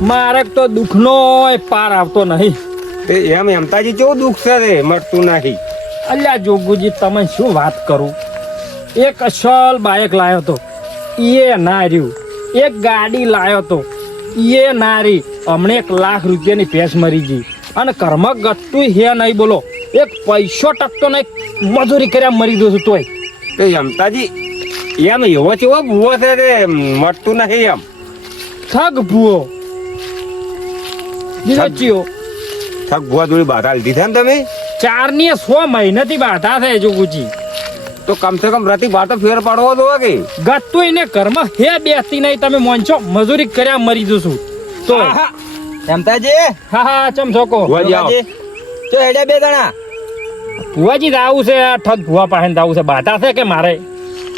મારે તો દુઃખનો પાર આવતો નહીં. એમ એમતાજી કેવું દુઃખ છે રે મળતું નહીં. અલ્યા જોગુજી તમે શું વાત કરું. એક અસલ બાઇક લાયો તો એ ના રહ્યું. એક ગાડી લાયો તો એ ના રહી. હમણે 1 લાખ રૂપિયાની ભેંસ મરી ગઈ અને કર્મ ગતું હે નહીં બોલો. એક પૈસો ટકતો નહીં. મજૂરી કર્યા મરી દઉં છું તોય. એમતાજી એમ એવો કેવો ભૂવો છે રે મળતું નહીં એમ. થગ ભૂવો બીજો ચિયો થક ભૂવા જોડી બાધા લીધી છે ને તમે 4 ની 6 મહિનાથી બાધા થાય જોગુજી. તો કમસે કમ રતી બાર તો ફેર પાડવો દો કે ગતું ને કર્મ હે બેસતી નહીં. તમે મોનશો મજૂરી કર્યા મરી જશું તો. એમતાજી હા હા ચમ છોકો ભુવાજી આવો. તો હેડ્યા 2 જણા. ભુવાજી જ આવું છે. આ ઠગ ભુવા પાસે જ આવું છે. બાધા છે કે મારે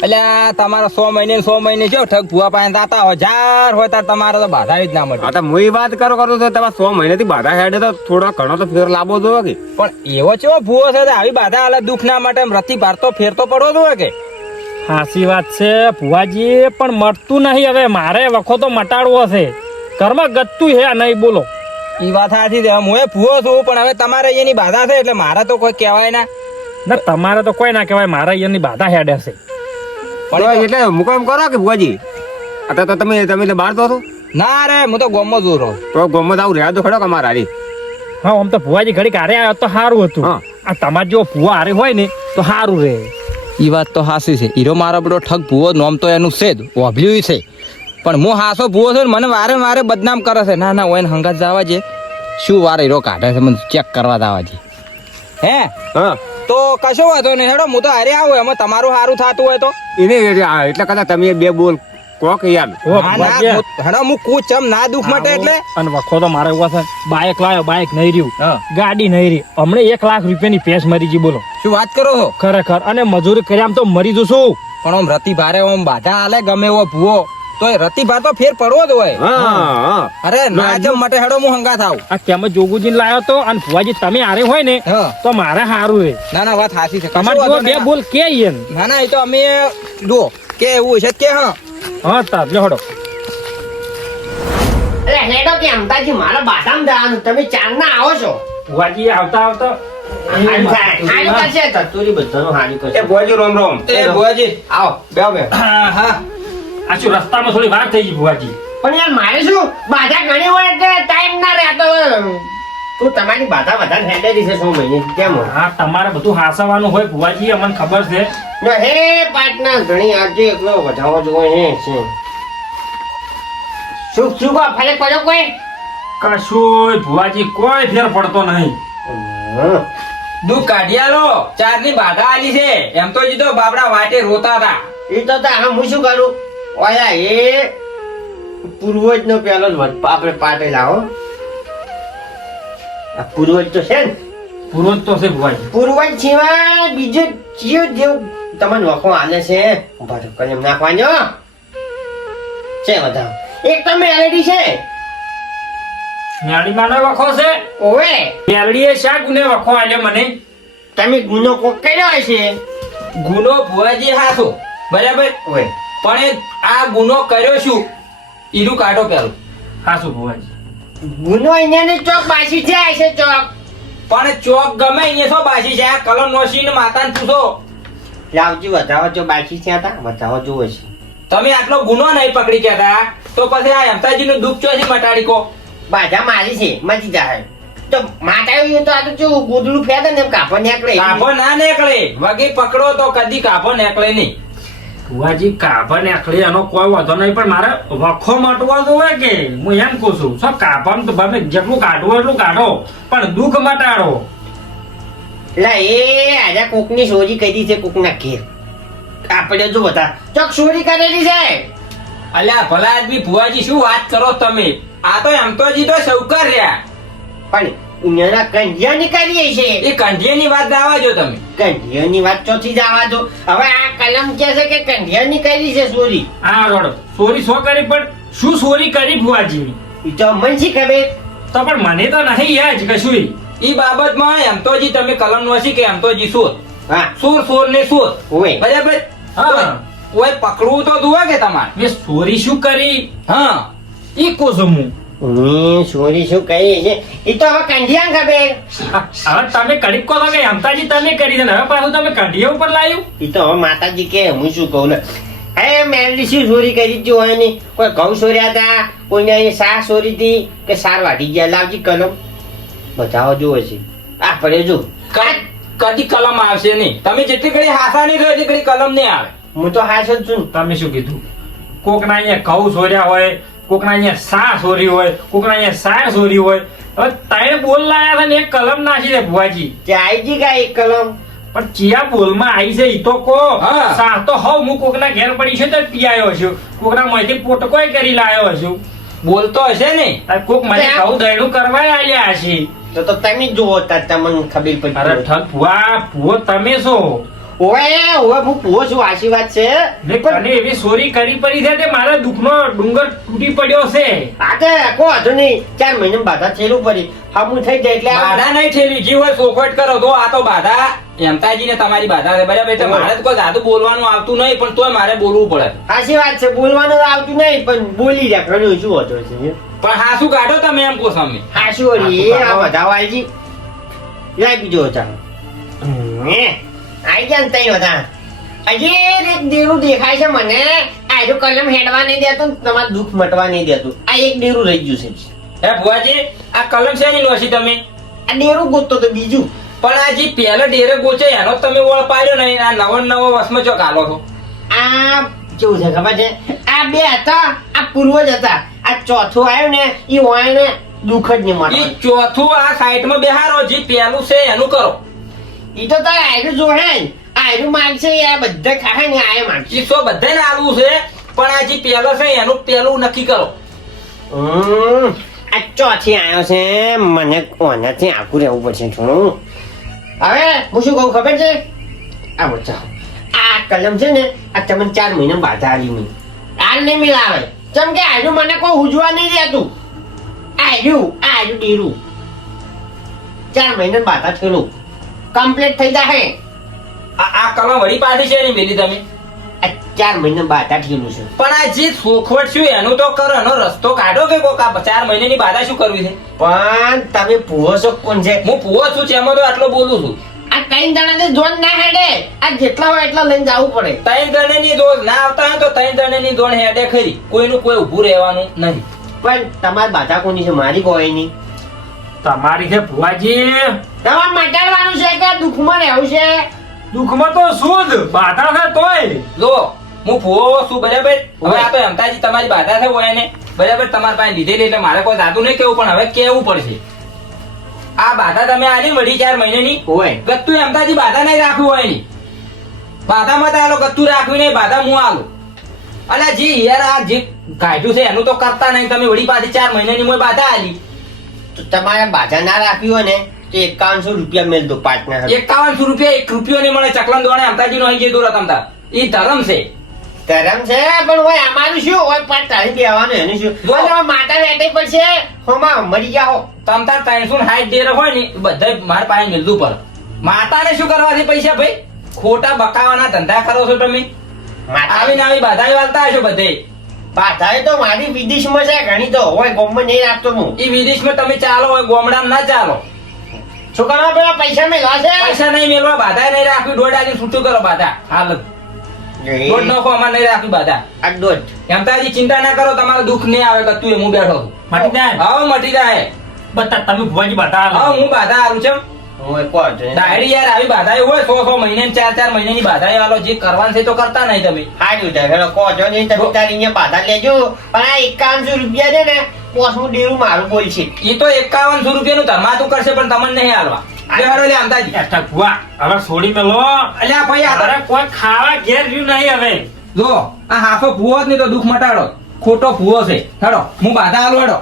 એટલે તમારા 100 મહિને જો ઠગ ભૂવા પાસે દાતા 1000 હોય તાર તમારે તો બાધા જ ના મળે. આ તો મુઈ વાત કરું તો તમારે 100 મહિનાથી બાધા હેડે તો થોડો ઘણો તો ફેર લાવવો દો કે. પણ એવો ચેવો ભૂવો છે આવી બાધા આલે દુઃખ ના માટે રતી બાર તો ફેર તો પડવો જોઈએ કે. સાચી વાત છે ભુવાજી. પણ મળતું નહીં. હવે મારે વખો તો મટાડવો છે. કર્મ ગતું હે નહીં બોલો. ઈ વાત સાચી છે. હું ભૂવો છું પણ હવે તમારે એની બાધા છે એટલે મારે તો કોઈ કહેવાય ના. ના તમારે તો કોઈ ના કહેવાય. મારા અહીંયાની બાધા હેડે છે. પણ એટલે મૂકો એમ કરો કે ભુવાજી અત્યારે તો તમે તો બહાર તો છો. ના રે હું તો ગોમમાં જ રહું. તો ગમત આવું રહ્યા તો ખડો અમારે હારી. હા આમ તો ભુવાજી ઘડીક હારે આવ્યો તો સારું હતું. હા. આ તમારે જો ભુવા હારે હોય ને તો સારું રહે. ઈ વાત તો હાસી છે. હીરો મારો બધો ઠગ ભૂવો નોમ તો એનું છે જ ઓભલ્યું છે. પણ હું હાસો ભૂવો છું મને વારે બદનામ કરે છે. ના ઓય હંગાત જવા છે. શું વાર હીરો કાઢે છે મને ચેક કરવા જવા છે. હે હા તો કશો વાંધો નહીં હેડો હું તો હારે આવું એમાં તમારું સારું થતું હોય તો. એને એટલે કદાચ તમે બે બોલ કોક યાર. ઓ ભુવાજી. હેડો હું કૂચમ ના દુઃખ માટે એટલે. અને વખો તો મારે એવો છે. બાઇક લાયો બાઇક નહીં રહ્યું. હા. ગાડી નહીં રહી. હમણે 1 લાખ રૂપિયાની ભેંસ મરી ગઈ બોલો. શું વાત કરો છો. ખરેખર. અને મજૂરી કર્યા તો મરી જશું. પણ આમ રતી ભારે આમ બાધા આલે ગમે એવો ભૂવો તો રતી ભાર તો ફેર પડવો જ હોય. હા અરે ના જમ માટે હેડો હું હંગાત આવું. આ કેમ જોગુજી લાયો તો અને ભુવાજી તમે હારે હોય ને હા. તો મારે સારું રહે. ના વાત સાચી છે. તમારે કશો જો વાંધો બે નહીં. બોલ કે ઈયન. ના એ તો અમે જો કે એવું છે કે હા હા તાર લ્યો હડો. એટલે હેડો કે અમદાજી મારા બાદામ જવાનું તમે 4 ના આવો છો. ભુવાજી આવતા આવતા હારું થાય. હારું કરશે તતુરી બધાનું હારું એ કરશે. ભુવાજી રોમ રોમ. એ ભુવાજી આવો બે હા આ શું રસ્તામાં થોડી વાર થઈ ગઈ ભુવાજી. પણ યાર મારે શું બાધા ઘણી હોય એટલે ટાઈમ ના રહેતો તું તમારી બાધા વધારે હેડેલી છે 100 મહિને કેમ હોય? હા તમારે બધું હાસવાનું હોય ભુવાજી અમને ખબર છે. ના હે પાટના ઘણી આજે એકલો વધાવો જોવો હે છે શું શું કો ફરક પડ્યો કોઈ? કશું ભુવાજી કોઈ ફેર પડતો નહીં. હમ. દુઃખ કાઢિયાલો 4 ની બાધા આલી છે એમ તો જીતો બાબડા વાટે રોતા હતા. એ તો તારા હું શું કરું ઓયા એ પૂર્વજ નો પેલો જ આપણે પાટે લાવો આ પૂર્વજ તો છે ને પૂરો તો છે ભુવાજી. પૂર્વજ સિવાય બીજો ચિયો જેવું તમને નોખો આલે છે ઉભા તો કરી એમ નાખવાનો છે બધા એક તો મેલેડી છે મેરડી માનો વખો છે. ઓવે મેરડીએ શા ગુને વખો આલ્યો મને. તમે ગુનો કોક કર્યો હશે ગુનો ભુવાજી હાથો બરાબર ઓવે પણ આ ગુનો કર્યો શું ઈરું કાઢો પેલું. હાસુ ભુવાજી. ગુનો અહીંયાની ચોક બાસી છે હશે ચોક પણ ચોક ગમે અહીંયા તો બાજી છે આ કલમ નોશીને માતાને પૂછો. લાવજી વધાવો જો બાકી છે હતા વધાવો જોવે છે તમે આટલો ગુનો નહીં પકડી ગયા તો પછી આ હેમતાજી નું દુઃખ ચોથી મટાડી કો. બાધા મારી છે મજી જાય તો માટાયું તો આ તો જો ગોદડું ફેદે ને એમ કાપડ નીકળે કાભો ના નીકળે વગી પકડો તો કદી કાભો નીકળે નહીં. ભુવાજી કાભા નીકળે એનો કોઈ વાંધો નહીં પણ મારે વખો મટવો જોવે કે હું એમ કહું છું. શું કાભામ તો તમે જેટલું કાઢવું એટલું કાઢો પણ દુઃખ મટાડો. એટલે એ આજે કોકની ચોરી કરી છે કોકના ઘેર આપણે જો બધા ચોક ચોરી કરેલી છે અલ્યા ભલા આદમી ભુવાજી શું વાત કરો તમે. આ તો એમ તો જીતો સૌકર રહ્યા પણ ઉનાળા કંઢિયાની કરીએ છે એ કંઢિયાની વાત આવવા જો તમે. કંઢિયાની વાત ચોથી જ આવવા દો હવે આ કલમ કે છે કે કંઢિયાની કરી છે ચોરી આ રોડ ચોરી શો કરી પણ શું ચોરી કરી ભુવાજી. એ તો મનસી ખબર તો પણ મને તો નહીં યાદ કશું. ઈ બાબતમાં એમ તો જી તમે કલમ નોશી કે એમ તો જી સુર હા સુર ને સુર ઓય બરાબર. હા. ઓય પકડવું તો દુવા કે તમારે. મેં ચોરી શું કરી હા ઈ કહું છું હું. સોરી શું કહી છે એ તો હવે કંઠિયા ખબર. હવે તમે કરી કહો છો કે અમતાજી તમે કરી છે ને હવે પાછું તમે કંઢીયા ઉપર લાવ્યું. એ તો હવે માતાજી કે હું શું કહું ને એ મેલડી શું ચોરી કરી હતી હોય ની કોઈ ઘઉં ચોર્યા હતા કોઈને અહીં શાક ચોરી હતી કે સાર વાટી ગયા લાવજી કલમ બતાવો જોવે છે આ પડે જો કદી કલમ આવશે નહીં. તમે જેટલી ઘડી હાસા નહીં થયો એટલી ઘડી કલમ નહીં આવે. હું તો હાશ જ છું. તમે શું કીધું? કોકના અહીંયા ઘઉં સોર્યા હોય, કોકના અહીંયા સા સોરી હોય, કોકના અહીંયા સાર સોરી હોય. હવે ત્રણ બોલ લાયા હતા ને એક કલમ નાખી દે ભુવાજી. ત્યાં આવી ગઈ કા એક કલમ પણ ચિયા બોલમાં આવી છે ઈ તો કો. હા. સા તો હવ હું કોકના ઘેર પડી છે તો પી આવ્યો છું, કોકના મોંથી પોટકોય કરી લાવ્યો છું. બોલતો હશે ને. તાર કોક મને ઘઉં દયણું કરવા આલ્યા હશે. તો તમે જુઓ તાર તમને ખબર અરે પડી. ઠગ ભુવા, ભુવો તમે શું? ઓએ ઓએ હું પૂછો છું આશીર્વાદ છે મેં કને એવી ચોરી કરી પડી છે તે મારા દુઃખનો ડુંગર તૂટી પડ્યો છે. આજે કો હતો નહીં 4 મહિના બાધા છેલું પડી હમું થઈ જાય એટલે બાધા નહીં ઠેલી જી હોય ચોખવટ કરો તો આ તો બાધા એમતાજી ને તમારી બાધા છે બરાબર. એટલે મારે તો કોઈ જાદુ બોલવાનું આવતું નહીં પણ તોય મારે બોલવું પડે. આશીર્વાદ છે બોલવાનું આવતું નહીં પણ બોલી રહ્યા ઘણું શું હતો છે પણ હા શું કાઢો તમે એમ કહો સામે. હાશી આ બધા વાલજી લાઈ બીજો હતા આઈ ગયા ને તઈ હતા હજી એક ડેરું દેખાય છે મને આ કલમ હેડવા નહીં દેતું તમારું દુઃખ મટવા નહીં દેતું આ એક ડેરું રહી ગયું છે હે ભુવાજી આ કલમ છે ની નોશી તમે આ ડેરું ગોતતો તો બીજું પણ આ જે પહેલો ડેરે ગોચે એનો તમે ઓળ પાડ્યો ને આ નવો વસમાં ચો કાલો છો. આ કેવું છે ખબર છે આ બે હતા આ પૂર્વજ હતા આ ચોથું આવ્યું ને એ હોય ને દુઃખ જ નહીં એ મળે ચોથું આ સાઈડમાં બેહારો જે પહેલું છે એનું કરો. એ તો તારે આયરું જોહે આયરું માગશે આ બધા ખાહે ને આય માગશે એ સો બધાને આલવું છે પણ આ જે પહેલો છે એનું પહેલું નક્કી કરો. આ ચોથી આવ્યો છે મને કોનાથી આખું રહેવું પડશે થોડું હવે હું શું કહું ખબર છે આ બચ્ચા આ કલમ છે ને આ તમને 4 મહિના બાધા આવી મેં હાલ નહીં મિલાવે ચમ કે આયરું મને કોઈ ઉજવા નહીં દેતું આયરું ડીરું 4 મહિના બાધા થયેલું કમ્પ્લીટ થઈ જાય આ કલમ વળી પાછી છે ને પેલી તમે આ 4 મહિના બાધા થયેલું છે પણ આ જે સોખવટ છું એનું તો કરો એનો રસ્તો કાઢો કે કોક આ 4 મહિનાની બાધા શું કરવી છે. પણ તમે ભૂવો છો કોણ છે હું ભૂવો છું જેમાં તો આટલો બોલું છું. આ 3 જણાને જોન ના હેડે આ જેટલા હોય એટલા લઈને જવું પડે 3 જણની દોડ ના આવતા હોય તો 3 જણની દોડ હેડે ખરી કોઈનું કોઈ ઊભું રહેવાનું નહીં. પણ તમારી બાધા કોની છે મારી કોઈ નહીં તમારી છે ભુવાજી. તમારે મટાડવાનું છે કે દુઃખમાં રહેવું છે દુઃખમાં તો શું જ બાધા છે તોય. જો હું ભૂવો છું બરાબર. હવે આ તો એમતાજી તમારી બાધા છે હોય ને બરાબર તમારી પાસે લીધેલી એટલે મારે કોઈ જાદુ નહીં કેવું પણ હવે કેવું પડશે. આ બાધા તમે આલી વળી 4 મહિનાની હોય ગત્તુ એમતાજી બાધા નહીં રાખવું હોય ની બાધામાં તો આલો ગત્તુ રાખવી નહીં બાધા હું આલું. અને જી યાર આ જે કાઢ્યું છે એનું તો કરતા નહીં તમે વળી પાછી 4 મહિનાની મોય બાધા આલી. તો તમારે બાધા ના રાખવી હોય ને તો 5100 રૂપિયા મેળ દો 5 ના 5100 રૂપિયા 1 રૂપિયો નહીં મળે. ચકલન દોડે એમતાજી નો અહીં જે દોરા તમતા એ ધર્મ છે. ધરમ છે પણ હોય અમારું શું હોય 5 તારીખ દેવાનું એનું શું જો. હવે માતા વેટે પડશે હોમાં મરી જાઓ તમતાર 360 ડેર હોય ને બધા મારા પાસે મિલતું પર માતાને શું કરવા છે પૈસા ભાઈ ખોટા બકાવાના ધંધા કરો છો તમે. માતા આવીને આવી બાધા વાળતા હશો બધે. બાધા તો મારી વિદેશમાં છે ઘણી તો હોય ગોમમાં નહીં રાખતો હું એ વિદેશમાં તમે ચાલો હોય ગોમડામાં ના ચાલો. શું કરવા પેલા પૈસા મેળવા છે પૈસા નહીં મેળવા બાધા નહીં રાખવી દોઢ આલી છૂટું કરો બાધા હાલ દોઢ નખો અમારે નહીં રાખવી બાધા. આ દોઢ એમતાજી ચિંતા ના કરો તમારું દુઃખ નહીં આવે કતું હું બેઠો છું. મટી જાય. હા મટી જાય. બતા તમે ભુવાજી બાધા હા આલો. હું બાધા આલું છું. હોય કોણ છે ડાયરી યાર આવી બાધા હોય 100 મહિને 4 મહિનાની બાધા આલો જે કરવાનું છે તો કરતા નહીં તમે. હારું છે હેલો કહો છો નહીં તમે તારી અહીંયા બાધા લેજો પણ આ 5100 રૂપિયા છે ને પોસનું ડેરું મારું બોલ છે ઈ તો 5100 રૂપિયાનું ધમાતું કરશે પણ તમને નહીં હાલવા. હારો લે આમતાજી. એ ઠગ ભુવા, હવે છોડી મેલો. અલ્યા ભાઈ આ તારે કોઈ ખાવા ઘેર રહ્યું નહીં હવે. જો આ હાફો ભૂવો જ નહીં તો દુઃખ મટાડો ખોટો ભૂવો છે. હેડો હું બાધા આલું હેડો.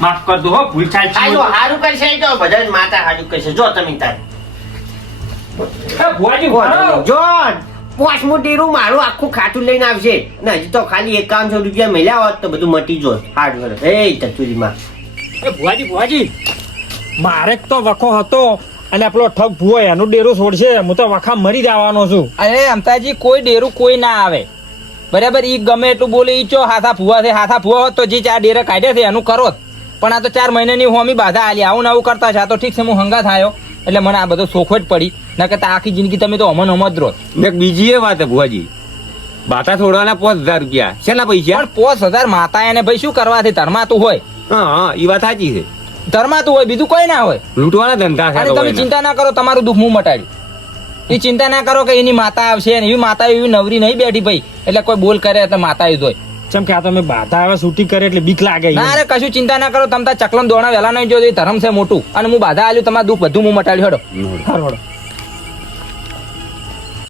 માફ કર દો હો, ભૂલ થાય છે. હારું હારું કરશે તો બધા જ માતા હારું કરશે જો તમે તારે એ ભુવાજી ભરો. જો પોસનું ડેરું મારું આખું ખાતું લઈને આવશે ને હજી તો ખાલી 5100 રૂપિયા મળ્યા હોત તો બધું મટી જોત હારું હારું એ તચુરીમાં એ ભુવાજી મારે તો વખો હતો અને આપણો ઠગ ભુવો એનું ડેરું છોડશે હું તો વખા મરી જવાનો છું. અરે અમતાજી કોઈ ડેરું કોઈ ના આવે બરાબર ઈ ગમે એટલું બોલે ઈ ચો હાથા ફુવા છે હાથા ફુવા હોત તો જે 4 ડેરા કાઢ્યા છે એનું કરો જ. પણ આ તો 4 મહિનાની હોમી બાધા આલી આવું ને આવું કરતા છે. આ તો ઠીક છે હું હંગા થાયો એટલે મને આ બધો શોખ જ પડી. ના કે આખી જિંદગી તમે તો અમન જ રહો. ને બીજી એ વાત હે ભુવાજી, બાટા થોડવાના 5000 રૂપિયા શેના પૈસા? પણ 5000 માતા એને ભાઈ શું કરવાથી ધર્માતું હોય હા એ વાત સાચી છે. ધર્માતું હોય બીજું કોઈ ના હોય. લૂંટવાના ધંધા છે અને તો તમે એના. ચિંતા ના કરો તમારું દુઃખ હું મટાડ્યું. એ ચિંતા ના કરો કે એની માતા આવશે ને એવી માતા એવી નવરી નહીં બેઠી ભાઈ એટલે કોઈ બોલ કરે એટલે માતા જ હોય. ચમ કે આ તમે બાધા આવે શૂટિંગ કરે એટલે બીક લાગે ના અરે કશું ચિંતા ના કરો તમે ચકલમ દોણા વહેલા નહીં જો એ ધર્મ છે મોટું અને હું બાધા આલ્યું તમારું દુઃખ બધું હું મટાડ્યું હેડો. હારું, હારું.